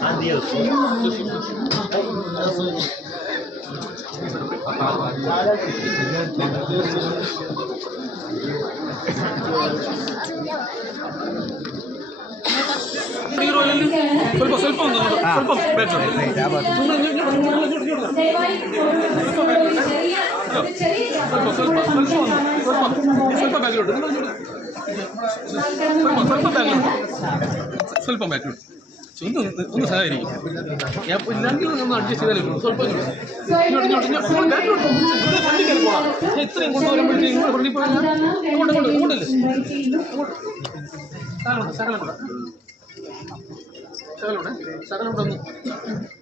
Adiós. ಸ್ವಲ್ಪ ಸ್ವಲ್ಪ ಒಂದು ಸ್ವಲ್ಪ ಸ್ವಲ್ಪ ಬ್ಯಾಕ್ಲೋಟ್ ಸ್ವಲ್ಪ ಸ್ವಲ್ಪ ಬ್ಯಾಕ್ಲೋಟ್ ಸ್ವಲ್ಪ ಬ್ಯಾಕ್ಲೋಟ್ ഒന്ന് ഒന്ന് ഞാൻ ഇല്ലെങ്കിൽ ഒന്ന് അഡ്ജസ്റ്റ് ചെയ്താലും സ്വല്പം ഇത്രയും കൊണ്ടുവരുമ്പോഴത്തേക്കും ഇവിടെ ഫ്രണ്ടിൽ പോയാൽ ഇങ്ങോട്ട് കൊണ്ട് ഇങ്ങോട്ടില്ലേ സകലുണ്ട് സകലുണ്ട് സകലുണ്ട് സകലുണ്ട് ഒന്ന്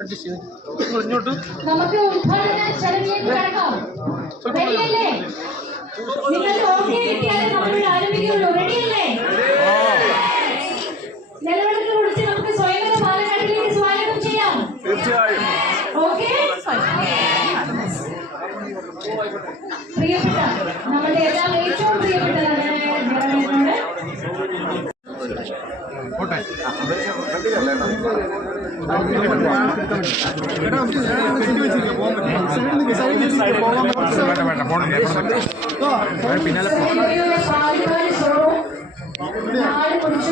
അഡ്ജസ്റ്റ് ചെയ്ത് നിങ്ങൾ ഇങ്ങോട്ട് സ്വല്പം നിങ്ങൾ ഓക്കെ കിട്ടിയാലേ നമ്മൾ ആരംഭിക്കുള്ളൂ റെഡിയല്ലേ തീർച്ചയായും. ഓക്കെ പ്രിയപ്പെട്ട നമ്മുടെ എല്ലാം ഏറ്റവും പ്രിയപ്പെട്ടതാണ് ജനങ്ങളോട് ചെറിയൊരു പാലുകാരി ഷോറൂം നാല് കുറച്ച്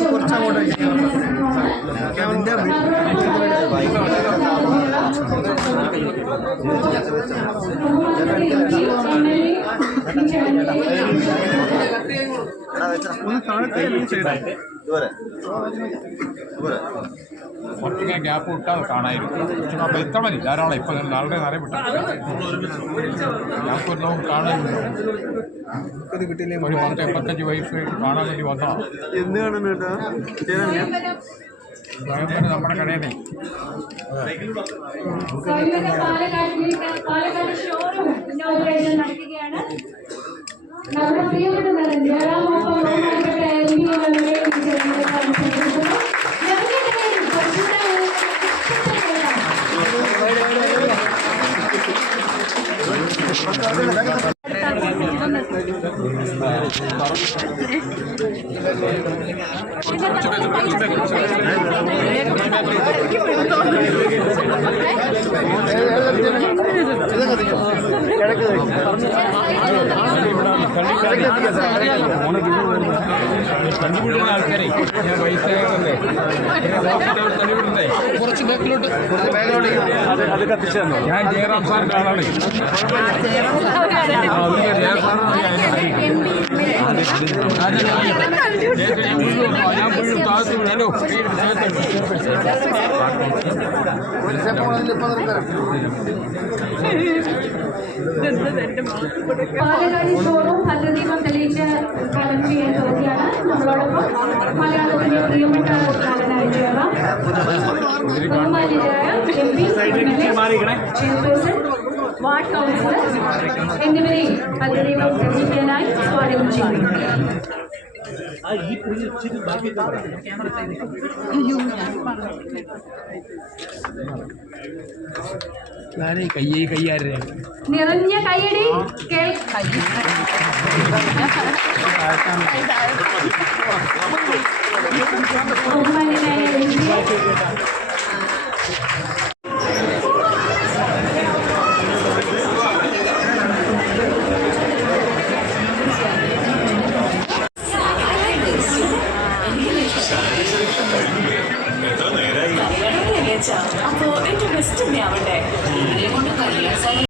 കുറച്ചിങ്ങനെ ഗ്യാപ്പ് വിട്ടാൽ കാണായിരിക്കും പക്ഷെ അപ്പോൾ എത്തണം ധാരാളം ഇപ്പം ആളുടെ നിറയെ വിട്ടാൽ ഗ്യാപ്പ് വരുന്നവും കാണാനില്ല ഒരു കിട്ടിയില്ലേ എൺപത്തഞ്ച് വയസ്സ് കാണാൻ വേണ്ടി വന്നതാണ് എന്ന് കാണുന്നു കേട്ടാ സ്വയംവരം നമ്മുടെ പാലക്കാട്ടിലേക്ക് പാലക്കാട് ഷോറൂം ഇന്നോഗ്രേഷൻ നടത്തുകയാണ് നമ്മുടെ പ്രിയപ്പെട്ട നടൻ ജയറാമൊപ്പം ബഹുമാനപ്പെട്ട തള്ളിവിടുന്ന ആൾക്കാരെ ഞാൻ വയസ്സായതല്ലേ തള്ളിവിടണ്ടേ കുറച്ച് ബാക്കിലോട്ട് അത് കത്തിച്ചു തന്നോ ഞാൻ ജയറാം സാറിന്റെ ആളാണ് ജയറാം സാറിനെ പാലക്കാട് ഷോറും ഭദ്രദീപം തെളിയിച്ച് കലം ചെയ്യാൻ പോവുകയാണ് നമ്മളോടൊപ്പം മലയാളത്തിന്റെ പ്രിയപ്പെട്ട ഉദ്ഘാടനായ ചേർന്ന ബഹുമാന്യരായ M P chairperson ward councillor എന്നിവരെയും ഭദ്രദീപം തെളിയിക്കാനായി സ്വാഗതം ചെയ്യുന്നു കയ്യേ കയ്യാരേ നിറഞ്ഞ കൈയടി കേൾ ബഹുമാന്യനായ